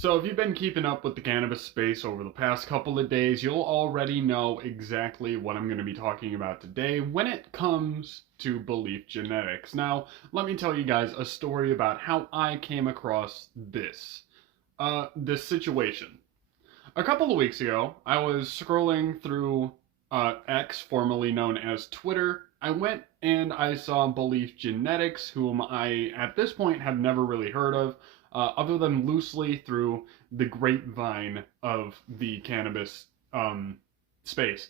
So if you've been keeping up with the cannabis space over the past couple of days, you'll already know exactly what I'm going to be talking about today when it comes to Beleaf genetics. Now, let me tell you guys a story about how I came across this situation. A couple of weeks ago, I was scrolling through X, formerly known as Twitter. I went and I saw Beleaf Genetics, whom I, at this point, have never really heard of, other than loosely through the grapevine of the cannabis space.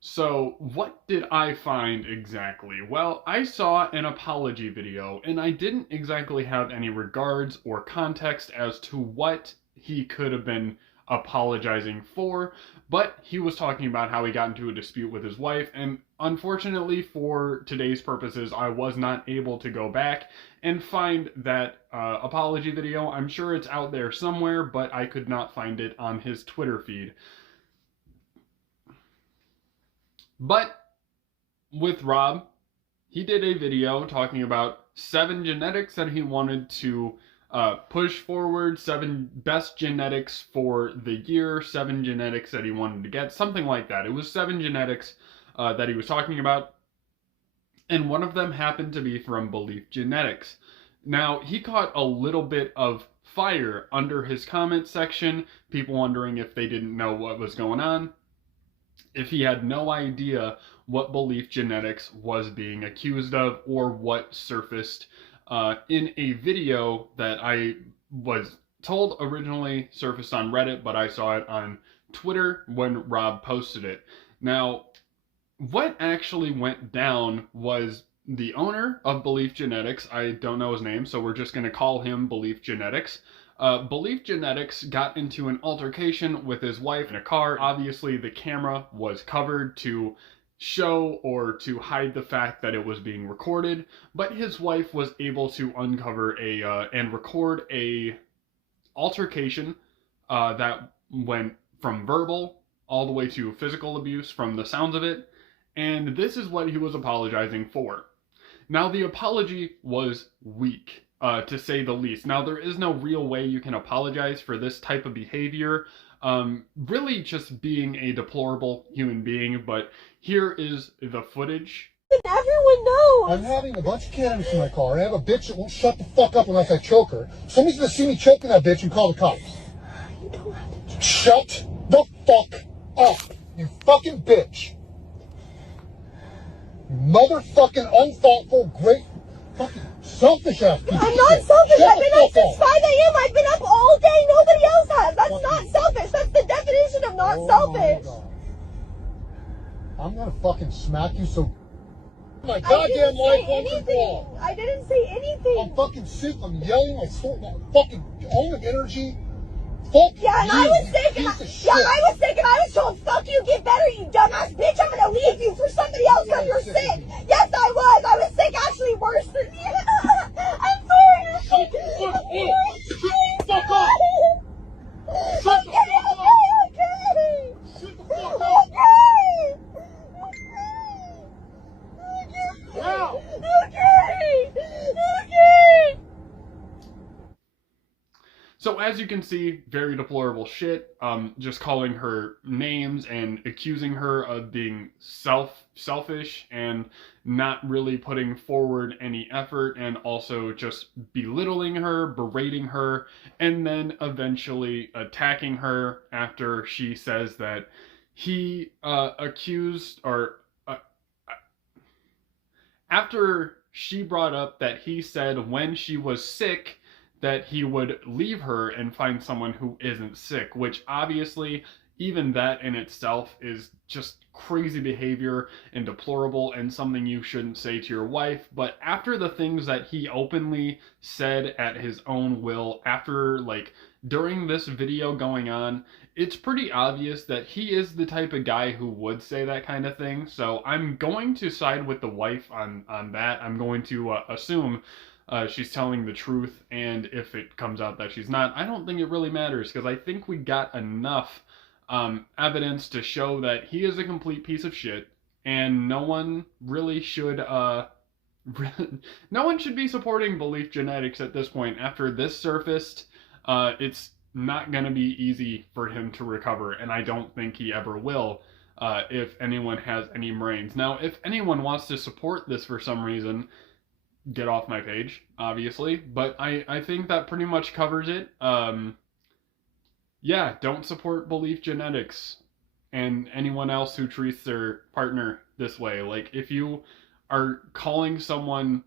So, what did I find exactly? Well, I saw an apology video, and I didn't exactly have any regards or context as to what he could have been apologizing for, but he was talking about how he got into a dispute with his wife, and unfortunately for today's purposes, I was not able to go back and find that apology video. I'm sure it's out there somewhere, but I could not find it on his Twitter feed. But with Rob, he did a video talking about 7 genetics that he wanted to push forward, 7 best genetics for the year, 7 genetics that he wanted to get, something like that. It was 7 genetics that he was talking about, and one of them happened to be from Beleaf Genetics. Now, he caught a little bit of fire under his comment section, people wondering if they didn't know what was going on, if he had no idea what Beleaf Genetics was being accused of, or what surfaced in a video that I was told originally surfaced on Reddit, but I saw it on Twitter when Rob posted it. Now, what actually went down was the owner of Beleaf Genetics, I don't know his name, so we're just going to call him Beleaf Genetics. Beleaf Genetics got into an altercation with his wife in a car. Obviously, the camera was covered to show or to hide the fact that it was being recorded, but his wife was able to uncover and record a altercation that went from verbal all the way to physical abuse from the sounds of it, and this is what he was apologizing for. Now, the apology was weak, to say the least. Now, there is no real way you can apologize for this type of behavior, really just being a deplorable human being, but here is the footage. Everyone knows. I'm having a bunch of cannabis in my car. I have a bitch that won't shut the fuck up unless I choke her. Somebody's gonna see me choking that bitch and call the cops. You don't have to. Shut the fuck up, you fucking bitch. You motherfucking unthoughtful, great, fucking selfish ass piece of I'm not shit. selfish. Shut I've the been up fuck since 5 a.m. I've been up all day. Nobody else has. That's not selfish. That's the definition of not selfish. I'm gonna fucking smack you so my I goddamn didn't life say won't anything. control. I didn't say anything. I'm fucking sick. I'm yelling. I sort my fucking own energy. Fuck Yeah, and you, I was sick. And piece of shit. I was sick, and I was told, "Fuck you, get better, you dumbass bitch. I'm gonna leave you for somebody else because you're sick." Yes, I was. I was sick, actually worse than you. I'm sorry. Shut the fuck up. Shut the fuck up. Shut the fuck up. Okay. Shut the fuck up. Now. Okay. So as you can see, very deplorable shit. Just calling her names and accusing her of being selfish and not really putting forward any effort, and also just belittling her, berating her, and then eventually attacking her after she says that he accused, or after she brought up that he said when she was sick that he would leave her and find someone who isn't sick, which obviously, even that in itself is just crazy behavior and deplorable and something you shouldn't say to your wife. But after the things that he openly said at his own will, after, like, during this video going on, it's pretty obvious that he is the type of guy who would say that kind of thing. So I'm going to side with the wife on that. I'm going to assume she's telling the truth, and if it comes out that she's not, I don't think it really matters, because I think we got enough evidence to show that he is a complete piece of shit, and no one really should no one should be supporting Beleaf Genetics at this point. After this surfaced, it's not going to be easy for him to recover, and I don't think he ever will. If anyone has any brains. Now, if anyone wants to support this for some reason, get off my page, obviously. But I think that pretty much covers it. Yeah, don't support Beleaf Genetics and anyone else who treats their partner this way. Like, if you are calling someone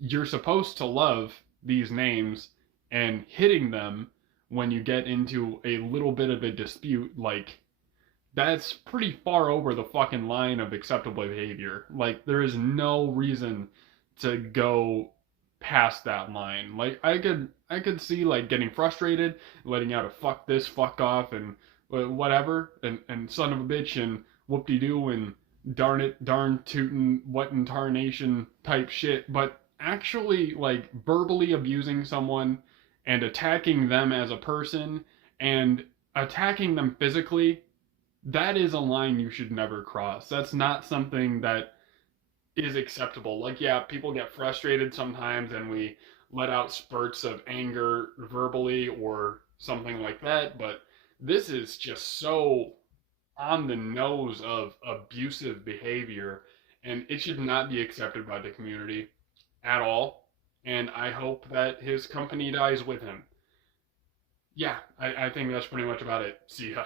you're supposed to love these names and hitting them when you get into a little bit of a dispute, like, that's pretty far over the fucking line of acceptable behavior. Like, there is no reason to go past that line. Like, I could see like getting frustrated, letting out a fuck this, fuck off, and whatever, and son of a bitch, and whoop de doo, and darn it, darn tootin', what in tarnation type shit. But actually, like, verbally abusing someone and attacking them as a person and attacking them physically, that is a line you should never cross. That's not something that is acceptable. Like, yeah, people get frustrated sometimes and we let out spurts of anger verbally or something like that, but this is just so on the nose of abusive behavior, and it should not be accepted by the community at all. And I hope that his company dies with him. Yeah, I think that's pretty much about it. See ya.